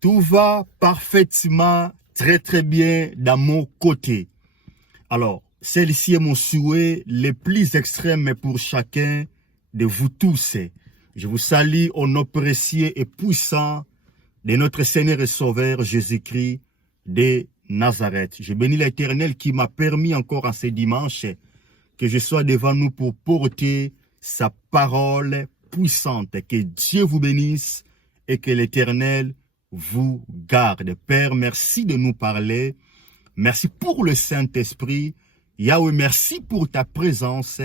Tout va parfaitement, très bien dans mon côté. Alors, celle-ci est mon souhait le plus extrême pour chacun de vous tous. Je vous salue au nom précieux et puissant de notre Seigneur et Sauveur Jésus-Christ de Nazareth. Je bénis l'Éternel qui m'a permis encore en ce dimanche que je sois devant nous pour porter sa parole puissante. Que Dieu vous bénisse et que l'Éternel vous garde. Père, merci de nous parler. Merci pour le Saint-Esprit. Yahweh, merci pour ta présence.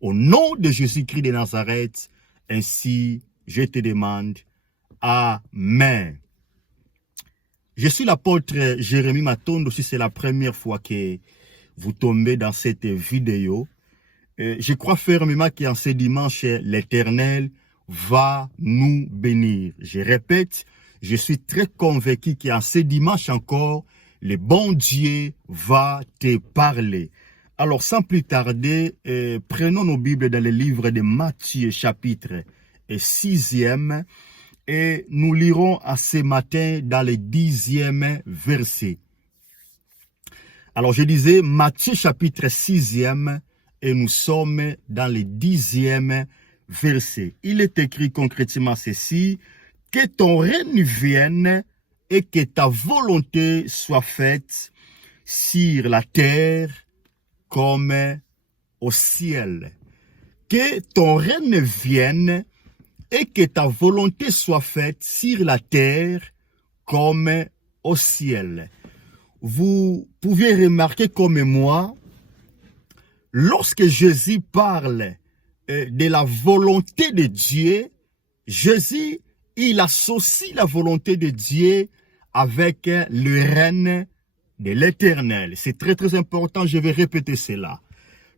Au nom de Jésus-Christ de Nazareth, ainsi je te demande. Amen. Je suis l'apôtre Jérémie Matondo. Si c'est la première fois que vous tombez dans cette vidéo, je crois fermement qu'en ce dimanche, l'Éternel va nous bénir. Je répète, je suis très convaincu qu'en ce dimanche encore, le bon Dieu va te parler. Alors, sans plus tarder, prenons nos Bibles dans le livre de Matthieu, chapitre 6e, et nous lirons à ce matin dans le 10e verset. Alors, je disais Matthieu, chapitre 6e, et nous sommes dans le 10e verset. Il est écrit concrètement ceci: que ton règne vienne et que ta volonté soit faite sur la terre comme au ciel. Que ton règne vienne et que ta volonté soit faite sur la terre comme au ciel. Vous pouvez remarquer comme moi, lorsque Jésus parle de la volonté de Dieu, Jésus, il associe la volonté de Dieu avec le règne de l'Éternel. C'est très important, je vais répéter cela.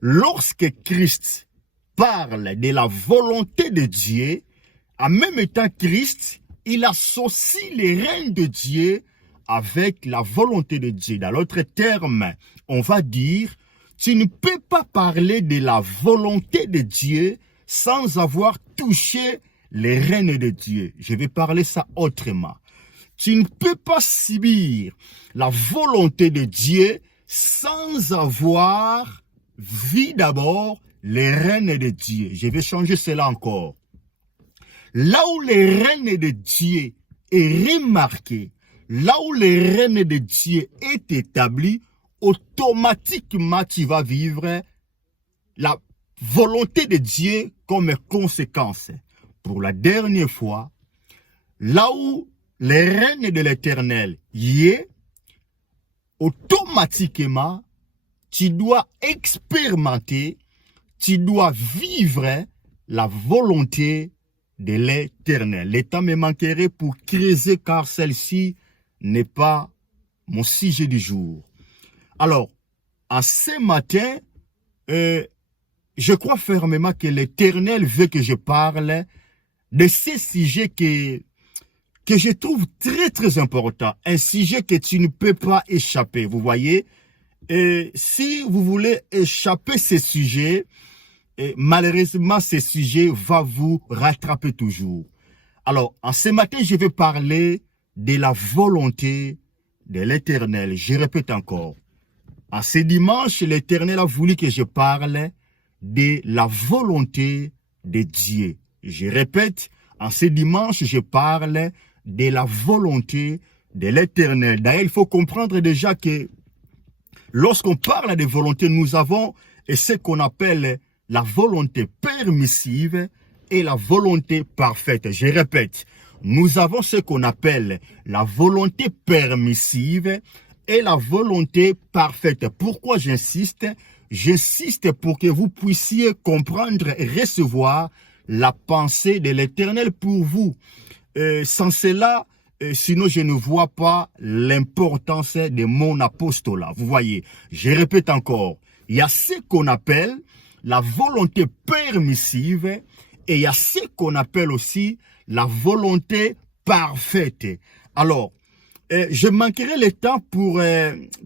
Lorsque Christ parle de la volonté de Dieu, en même temps Christ, il associe le règne de Dieu avec la volonté de Dieu. Dans l'autre terme, on va dire, tu ne peux pas parler de la volonté de Dieu sans avoir touché le règne de Dieu. Je vais parler ça autrement. Tu ne peux pas subir la volonté de Dieu sans avoir vu d'abord le règne de Dieu. Je vais changer cela encore. Là où le règne de Dieu est remarqué, là où le règne de Dieu est établi, automatiquement tu vas vivre la volonté de Dieu comme conséquence. Pour la dernière fois, là où le règne de l'Éternel y est, automatiquement, tu dois expérimenter, tu dois vivre la volonté de l'Éternel. Le temps me manquerait pour creuser car celle-ci n'est pas mon sujet du jour. Alors, en ce matin, je crois fermement que l'Éternel veut que je parle de ces sujets que je trouve très important. Un sujet que tu ne peux pas échapper, vous voyez. Et si vous voulez échapper ces sujets, malheureusement, ces sujets vont vous rattraper toujours. Alors, en ce matin, je vais parler de la volonté de l'Éternel. Je répète encore. En ce dimanche, l'Éternel a voulu que je parle de la volonté de Dieu. Je répète, en ce dimanche, je parle de la volonté de l'Éternel. D'ailleurs, il faut comprendre déjà que lorsqu'on parle de volonté, nous avons ce qu'on appelle la volonté permissive et la volonté parfaite. Je répète, nous avons ce qu'on appelle la volonté permissive et la volonté parfaite. Pourquoi j'insiste? J'insiste pour que vous puissiez comprendre et recevoir la pensée de l'Éternel pour vous. Sans cela, sinon je ne vois pas l'importance de mon apostolat. Vous voyez, je répète encore, il y a ce qu'on appelle la volonté permissive et il y a ce qu'on appelle aussi la volonté parfaite. Alors, je manquerai le temps pour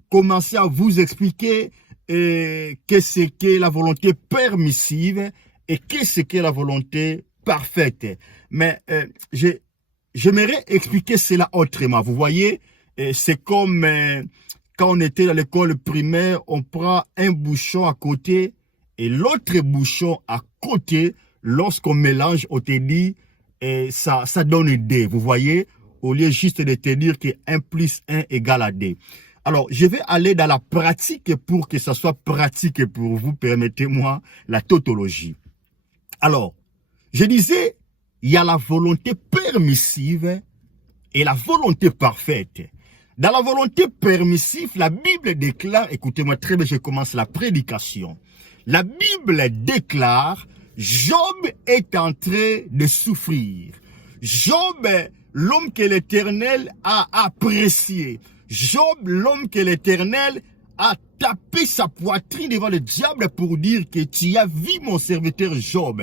commencer à vous expliquer qu'est-ce qu'est la volonté permissive et qu'est-ce qu'est la volonté parfaite. Mais j'aimerais expliquer cela autrement. Vous voyez, c'est comme quand on était dans l'école primaire, on prend un bouchon à côté et l'autre bouchon à côté. Lorsqu'on mélange, on te dit, ça donne D. Vous voyez, au lieu juste de te dire que 1 plus 1 égale à D. Alors, je vais aller dans la pratique pour que ça soit pratique pour vous. Permettez-moi la tautologie. Alors, je disais, il y a la volonté permissive et la volonté parfaite. Dans la volonté permissive, la Bible déclare, écoutez-moi très bien, je commence la prédication. La Bible déclare, Job est en train de souffrir. Job, l'homme que l'Éternel a apprécié. Job, l'homme que l'Éternel a tapé sa poitrine devant le diable pour dire que tu as vu mon serviteur Job.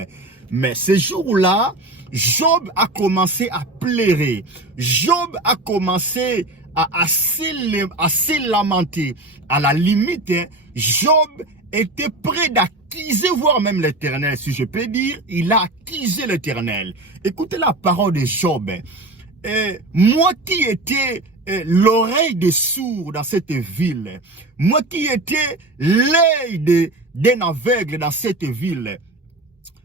Mais ce jour-là, Job a commencé à pleurer. Job a commencé à se lamenter. À la limite, Job était prêt d'accuser, voire même l'Éternel, si je peux dire. Il a accusé l'Éternel. Écoutez la parole de Job. Moi qui étais l'oreille des sourds dans cette ville, moi qui étais l'œil d'un aveugle dans cette ville,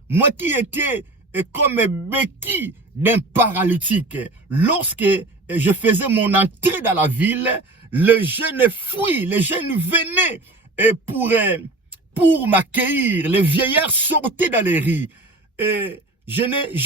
moi qui étais comme béquille d'un paralytique, lorsque je faisais mon entrée dans la ville, les jeunes fuient, les jeunes venaient pour m'accueillir, les vieillards sortaient dans les rues. Je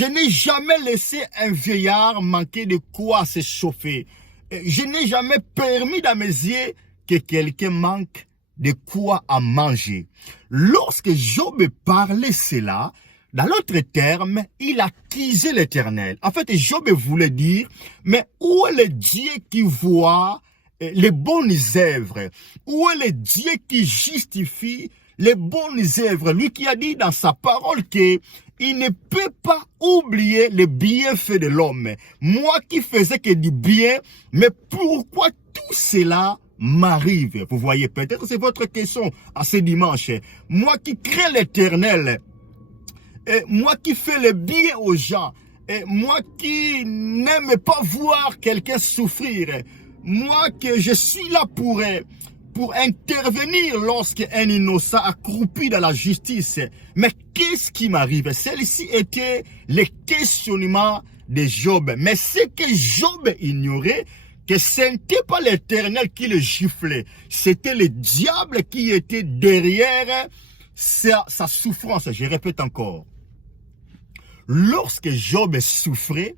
n'ai jamais laissé un vieillard manquer de quoi se chauffer. Je n'ai jamais permis dans mes yeux que quelqu'un manque de quoi à manger. Lorsque Job parlait cela, dans l'autre terme, il accusait l'Éternel. En fait, Job voulait dire, mais où est le Dieu qui voit les bonnes œuvres? Où est le Dieu qui justifie les bonnes œuvres? Lui qui a dit dans sa parole que il ne peut pas oublier les bienfaits de l'homme. Moi qui faisais que du bien, mais pourquoi tout cela m'arrive? Vous voyez, peut-être c'est votre question à ce dimanche. Moi qui crée l'Éternel, moi qui fais le bien aux gens, moi qui n'aime pas voir quelqu'un souffrir, moi que je suis là pour intervenir lorsqu'un innocent accroupi dans la justice. Mais qu'est-ce qui m'arrive? Celle-ci était le questionnement de Job. Mais ce que Job ignorait, que ce n'était pas l'Éternel qui le giflait. C'était le diable qui était derrière sa souffrance. Je répète encore. Lorsque Job souffrait,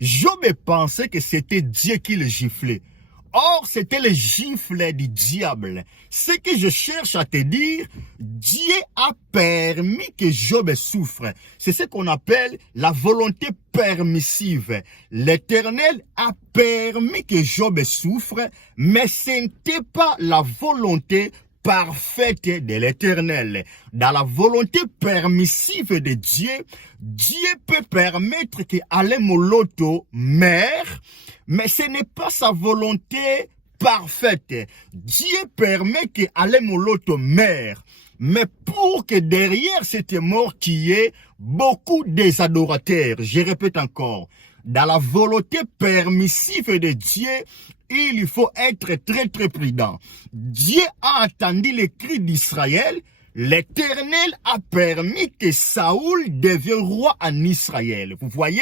Job pensait que c'était Dieu qui le giflait. Or, c'était le gifle du diable. Ce que je cherche à te dire, Dieu a permis que Job souffre. C'est ce qu'on appelle la volonté permissive. L'Éternel a permis que Job souffre, mais ce n'était pas la volonté parfaite de l'Éternel. Dans la volonté permissive de Dieu, Dieu peut permettre que Alain Moloto meure, mais ce n'est pas sa volonté parfaite. Dieu permet que Alain Moloto meure, mais pour que derrière cette mort qu'il y ait beaucoup des adorateurs. Je répète encore, dans la volonté permissive de Dieu, il faut être très très prudent. Dieu a entendu les cris d'Israël. L'Éternel a permis que Saoul devienne roi en Israël. Vous voyez,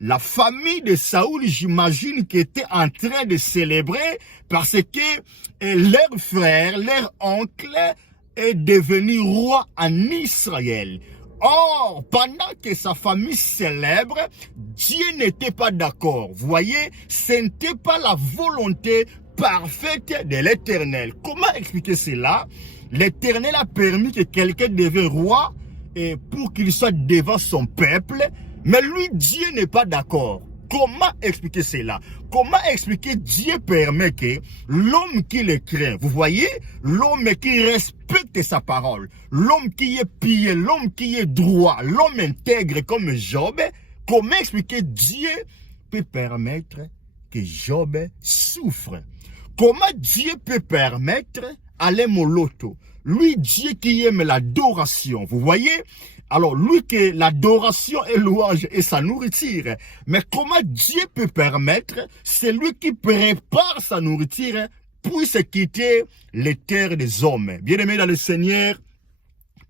la famille de Saoul, j'imagine, qui était en train de célébrer parce que leur frère, leur oncle est devenu roi en Israël. Or, pendant que sa famille célèbre, Dieu n'était pas d'accord. Vous voyez, ce n'était pas la volonté parfaite de l'Éternel. Comment expliquer cela? L'Éternel a permis que quelqu'un devienne roi pour qu'il soit devant son peuple, mais lui, Dieu n'est pas d'accord. Comment expliquer cela? Comment expliquer Dieu permet que l'homme qui le craint, vous voyez, l'homme qui respecte sa parole, l'homme qui est pieux, l'homme qui est droit, l'homme intègre comme Job, comment expliquer Dieu peut permettre que Job souffre? Comment Dieu peut permettre Alain Moloto, lui Dieu qui aime l'adoration, vous voyez, Alors, lui que l'adoration et louange est sa nourriture. Mais comment Dieu peut permettre, c'est lui qui prépare sa nourriture, puisse quitter les terres des hommes. Bien-aimé dans le Seigneur,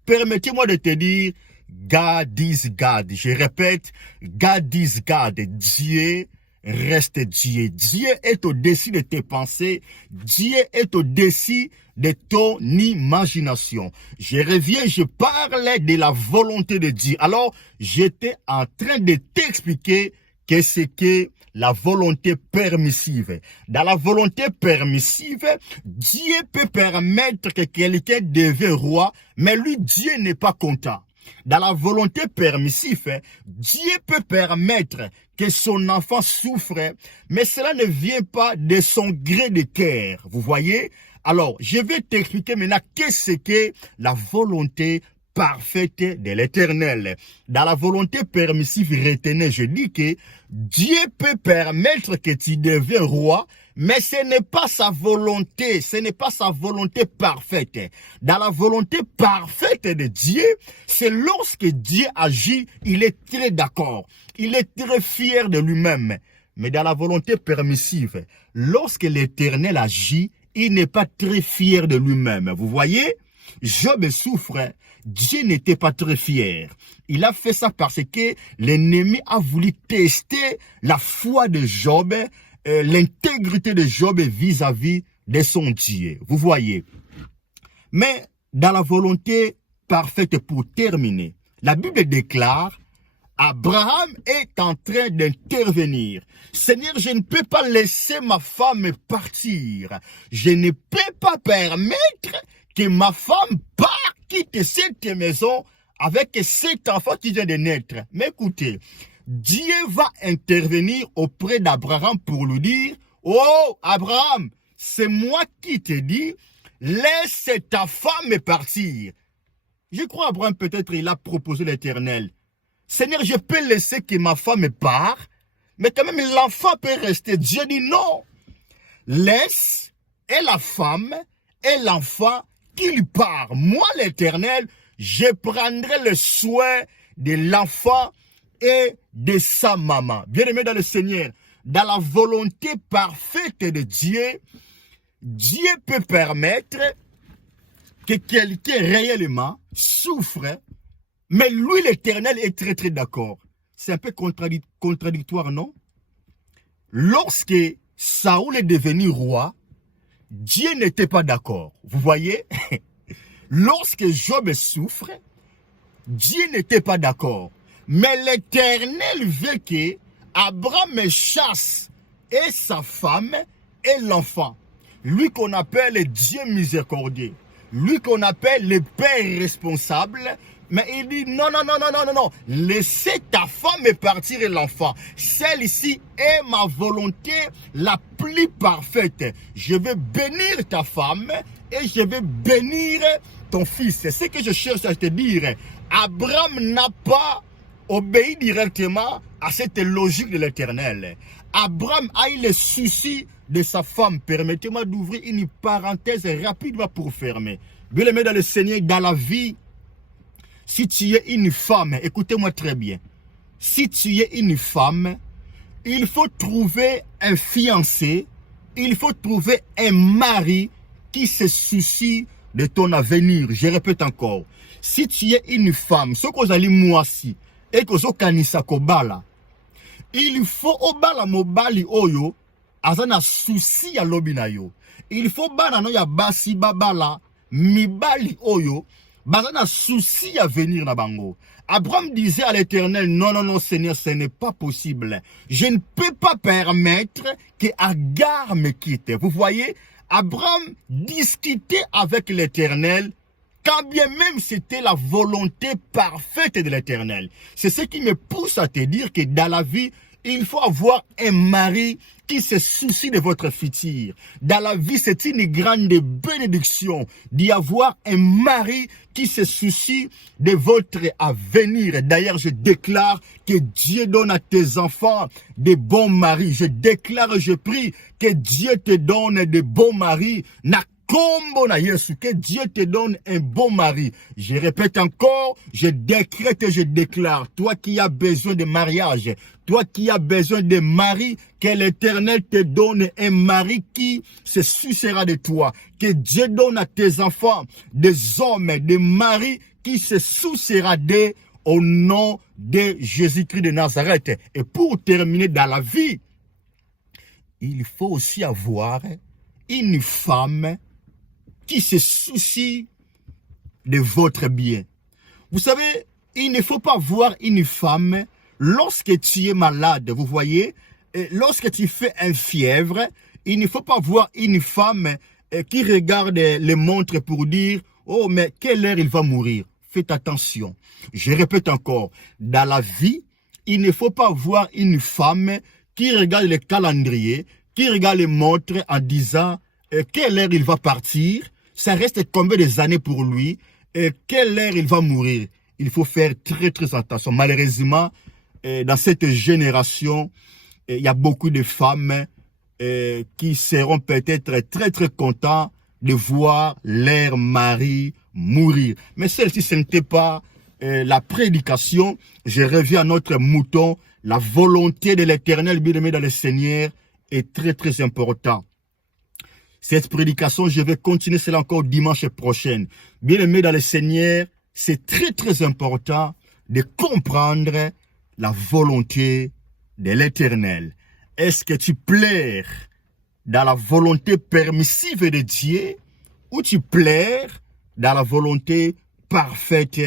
permettez-moi de te dire, God is God. Je répète, God is God. Dieu reste Dieu. Dieu est au-dessus de tes pensées. Dieu est au-dessus de ton imagination. Je reviens, je parlais de la volonté de Dieu. Alors, j'étais en train de t'expliquer qu'est-ce que la volonté permissive. Dans la volonté permissive, Dieu peut permettre que quelqu'un devienne roi, mais lui, Dieu n'est pas content. Dans la volonté permissive, Dieu peut permettre que son enfant souffre, mais cela ne vient pas de son gré de cœur. Vous voyez? Alors, je vais t'expliquer maintenant qu'est-ce que la volonté parfaite de l'Éternel. Dans la volonté permissive retenue, je dis que Dieu peut permettre que tu deviennes roi, mais ce n'est pas sa volonté, ce n'est pas sa volonté parfaite. Dans la volonté parfaite de Dieu, c'est lorsque Dieu agit, il est très d'accord, il est très fier de lui-même. Mais dans la volonté permissive, lorsque l'Éternel agit, il n'est pas très fier de lui-même. Vous voyez, Job souffre. Dieu n'était pas très fier. Il a fait ça parce que l'ennemi a voulu tester la foi de Job, l'intégrité de Job vis-à-vis de son Dieu. Vous voyez. Mais dans la volonté parfaite, pour terminer, la Bible déclare, Abraham est en train d'intervenir. Seigneur, je ne peux pas laisser ma femme partir. Je ne peux pas permettre que ma femme parte, quitte cette maison avec cet enfant qui vient de naître. Mais écoutez, Dieu va intervenir auprès d'Abraham pour lui dire, oh Abraham, c'est moi qui te dis, laisse ta femme partir. Je crois Abraham, peut-être il a proposé l'Éternel. Seigneur, je peux laisser que ma femme parte, mais quand même l'enfant peut rester. Dieu dit non. Laisse et la femme et l'enfant qu'il part. Moi, l'Éternel, je prendrai le soin de l'enfant et de sa maman. Bien-aimé dans le Seigneur, dans la volonté parfaite de Dieu, Dieu peut permettre que quelqu'un réellement souffre, mais lui, l'Éternel, est très très d'accord. C'est un peu contradictoire, non? Lorsque Saoul est devenu roi, Dieu n'était pas d'accord. Vous voyez? Lorsque Job souffre, Dieu n'était pas d'accord. Mais l'Éternel veut que Abraham chasse et sa femme et l'enfant. Lui qu'on appelle Dieu miséricordieux. Lui qu'on appelle le Père responsable. Mais il dit non, non, non, non, non, non, non. Laissez ta femme partir et l'enfant. Celle-ci est ma volonté la plus parfaite. Je vais bénir ta femme et je vais bénir ton fils. C'est ce que je cherche à te dire. Abraham n'a pas obéi directement à cette logique de l'Éternel. Abraham a eu le souci de sa femme. Permettez-moi d'ouvrir une parenthèse rapidement pour fermer. Bien aimé dans le Seigneur, dans la vie, si tu es une femme, écoutez-moi très bien. Si tu es une femme, il faut trouver un fiancé, il faut trouver un mari qui se soucie de ton avenir. Je répète encore. Si tu es une femme, ce que vous allez moi si, et que vous kanisa kobala, il faut obala mobali oyo, azana souci à lobinayo. Il faut banano ya basi babala, mibali oyo, bazana souci à venir na bango. Abraham disait à l'Éternel, non, non, non, Seigneur, ce n'est pas possible. Je ne peux pas permettre que Agar me quitte. Vous voyez, Abraham discutait avec l'Éternel, quand bien même c'était la volonté parfaite de l'Éternel. C'est ce qui me pousse à te dire que dans la vie, il faut avoir un mari qui se soucie de votre futur. Dans la vie, c'est une grande bénédiction d'y avoir un mari qui se soucie de votre avenir. D'ailleurs, je déclare que Dieu donne à tes enfants de bons maris. Je déclare, je prie que Dieu te donne de bons maris. Na Combo na Yesu, que Dieu te donne un bon mari. Je répète encore, je décrète et je déclare, toi qui as besoin de mariage, toi qui as besoin de mari, que l'Éternel te donne un mari qui se souciera de toi. Que Dieu donne à tes enfants des hommes, des maris qui se souciera d'eux au nom de Jésus-Christ de Nazareth. Et pour terminer dans la vie, il faut aussi avoir une femme qui se soucie de votre bien. Vous savez, il ne faut pas voir une femme lorsque tu es malade, vous voyez, lorsque tu fais une fièvre, il ne faut pas voir une femme qui regarde les montres pour dire « Oh, mais quelle heure il va mourir ?» Faites attention. Je répète encore, dans la vie, il ne faut pas voir une femme qui regarde le calendrier, qui regarde les montres en disant quelle heure il va partir, ça reste combien des années pour lui, quelle heure il va mourir. Il faut faire très très attention. Malheureusement, dans cette génération, il y a beaucoup de femmes qui seront peut-être très très contents de voir leur mari mourir. Mais celle-ci, ce n'était pas la prédication. Je reviens à notre mouton. La volonté de l'Éternel, bien-aimé dans le Seigneur, est très très important. Cette prédication, je vais continuer cela encore dimanche prochain. Bien-aimé dans le Seigneur, c'est très très important de comprendre la volonté de l'Éternel. Est-ce que tu plaires dans la volonté permissive de Dieu ou tu plaires dans la volonté parfaite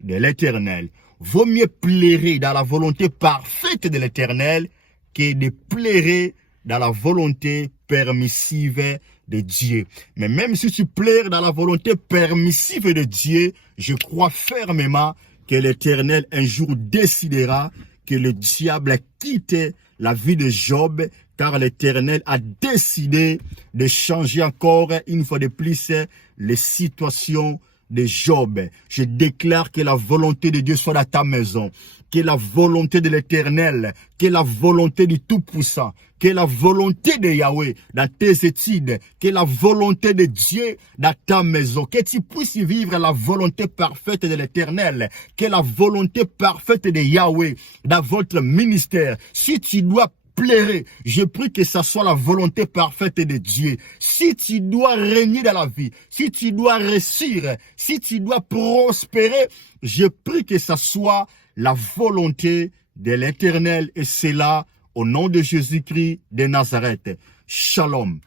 de l'Éternel? Vaut mieux plaire dans la volonté parfaite de l'Éternel que de plaire dans la volonté permissive de Dieu. Mais même si tu plaires dans la volonté permissive de Dieu, je crois fermement que l'Éternel un jour décidera que le diable quitte la vie de Job, car l'Éternel a décidé de changer encore une fois de plus les situations de Job. Je déclare que la volonté de Dieu soit dans ta maison, que la volonté de l'Éternel, que la volonté du Tout-Puissant, que la volonté de Yahweh dans tes études, que la volonté de Dieu dans ta maison, que tu puisses vivre la volonté parfaite de l'Éternel, que la volonté parfaite de Yahweh dans votre ministère. Si tu dois plairer, je prie que ça soit la volonté parfaite de Dieu. Si tu dois régner dans la vie, si tu dois réussir, si tu dois prospérer, je prie que ça soit la volonté de l'Éternel, et c'est là au nom de Jésus-Christ de Nazareth. Shalom.